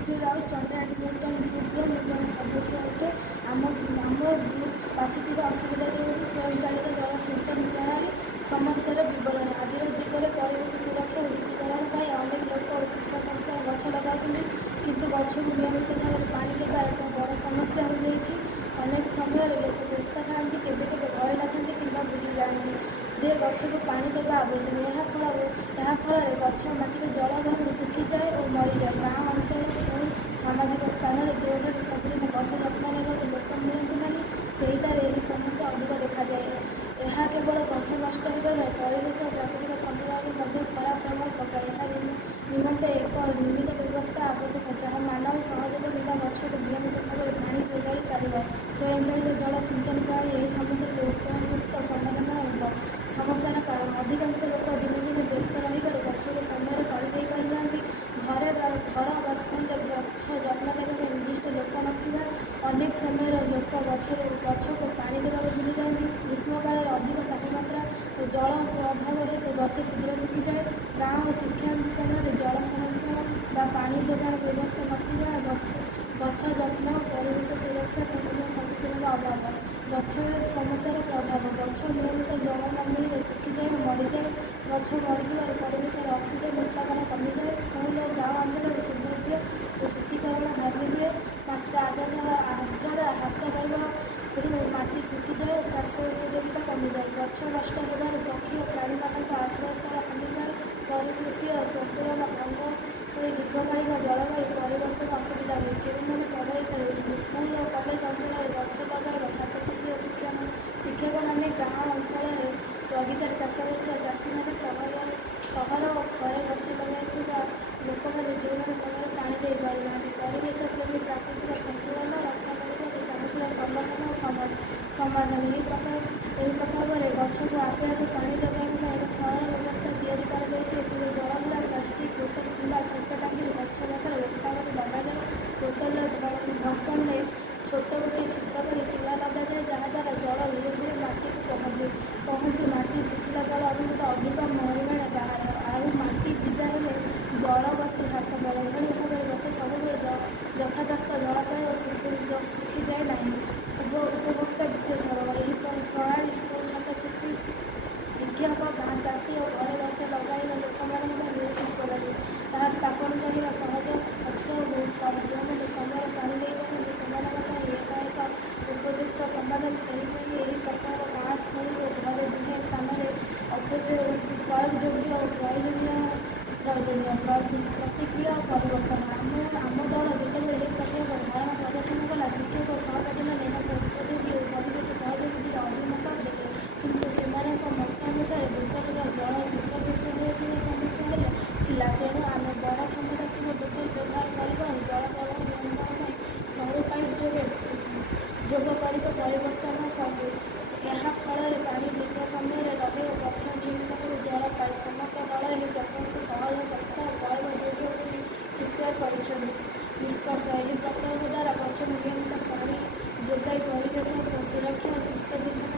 Shri Raut Chandrani Newton group जन सदस्य अटे। आम ग्रुप बाछी असुविधाटी हूँ स्वयं चालित जल सिंचन प्रणाली समस्यार बरण। आज जुगे परिवेश सुरक्षा वृत्तिकरण पर अनेक लोग शिक्षा संस्थान गछ लगा किंतु गछ को नियमित भाव में पानी देवा एक बड़ समस्या हो जाएगी। अनेक समय लोग व्यस्त था केवे घर न था कि भूली जाती जे गछ को पानी देवा आवश्यक। यह फल गछ माटी जल अभाव सुखी जाए और मरी जाए। गाँव अंचल स्कूल सामाजिक स्थान जो सबुदिन गछ जत्न ने लोक मिलती ना सेठार यह समस्या अधिक देखा जाए। यह केवल गछ नष्ट होगा ना परिवेश और प्राकृतिक संतुलन खराब प्रभाव पकाए। यह निमंते एक नियमित व्यवस्था आवश्यक जहाँ मानव सहयोग बिना गछ को नियमित भाव में पानी जोगाई पार। स्वयं चालित जल सिंचन प्रणाली यह समस्या को उपयुक्त समाधान हो। समस्यार कारण अधिकांश लोक दिन दिन व्यस्त रही गछ को समय पानी दे पार घर स्कूल गछ जत्न देने निर्दिष्ट लोक ना अनेक समय लोक गछ को पानी देवा भूली जाती। ग्रीष्म काल अधिक तापमात्रा और जल अभाव हेतु गछ शीघ्र सुखी जाए। गाँव और शिक्षानुष्ठान जल संरक्षण व पानी जोगाण व्यवस्था ना गछ जत्न और परिवेश सुरक्षा सचेतन अभाव। गछ समस्यार प्रभाव गछ नियमित जल न मिले सुखी जाए मरी जाए। गछ मरीजार परिवेश ऑक्सीजन उत्पादन कमी जाए। स्कूल और गाँव अंचल सौंदर्य और वृत्तिकरण हानि हुए। माटी आर्द्रता ह्रास पाइबा माटी सुखी जाए। चाष उपयोगिता कमी जाए। गछ नष्ट होबार पक्षी और प्राणी मान आश्रयस्थल हानि पाए। परिकृषि और संतुलन भंग हुए। दीर्घकालीन जलवायु परिवर्तन असुविधा हुए। जो मैंने प्रभावित होती स्कूल और कॉलेज अंचल गछ लगाइबा छात्र छात्री शिक्षक मैंने गाँव अंचल बगीचार चाष कर चाषी मैंने सहर और घरे गछ लगा लोक मैंने जो मैंने समय पानी दे पार परिवेश प्रेमी प्राकृतिक संतुलन रक्षा करने चाहूला समाधान समाधान यही प्रभाव में गछ को आपे आपे पानी जगाइबा एक सरल व्यवस्था तैयारी कर जलभरा प्लास्टिक बोतल कि छोट टांगी गछ पाखर उत्पादन लगा जाए। बोतल ढक्कन में छोट गोटे छिद्र कर तुला लगा जाए जहाद्वारा जल धीरे धीरे माटी को पहुँची माटी सुखिला जल अभिमुख अधिक परिमाण बाहर आउ माटी भिजा हेले जल गति ह्रास पाए। एभली भाव में गछ सब यथाप्राप्त जल पाए और सुखी जाए ना। उपभोक्ता विशेषण यही प्रणाली स्कूल छात्र छात्री शिक्षक गाँ चाषी और घरे गछ लगाइबा लोक नियोजित कराए। यह स्थापन करने सहज खर्च बहुत कम। जो मैंने समय पानी दे पारे एक उपयुक्त समाधान से यही प्रकार गाँ स्कूल और घरे दुनिया स्थान में प्रयोगयोग्य और प्रयोजनीय प्रतिक्रिया और परिवर्तन। आम दल जितेबाला यह प्रक्रिया धारणा प्रदर्शन कला शिक्षक और सहपाठी मैंने उपयोगी और परिवेश सहयोगी भी अभिमत देते किंतु से मत अनुसार बोतल जल शीघ्र शेष हो समस्या है। तेणु आम बड़ क्षमता थी बोतल व्यवहार करवा जल प्रवाह नियंत्रण सौर पाइप जोग कर परिवर्तन करूँ। यह फल पानी दीर्घ समय रहे और गछ नियमित भाव जल पाए। समस्त दल यह प्रक्रिया को सहज सस्ता प्रयोगयोग्य स्वीकार कर। निष्कर्ष यह प्रकल्प द्वारा गछ नियमित पानी जोगाई परिवेश सुरक्षा और सुस्थ जीवन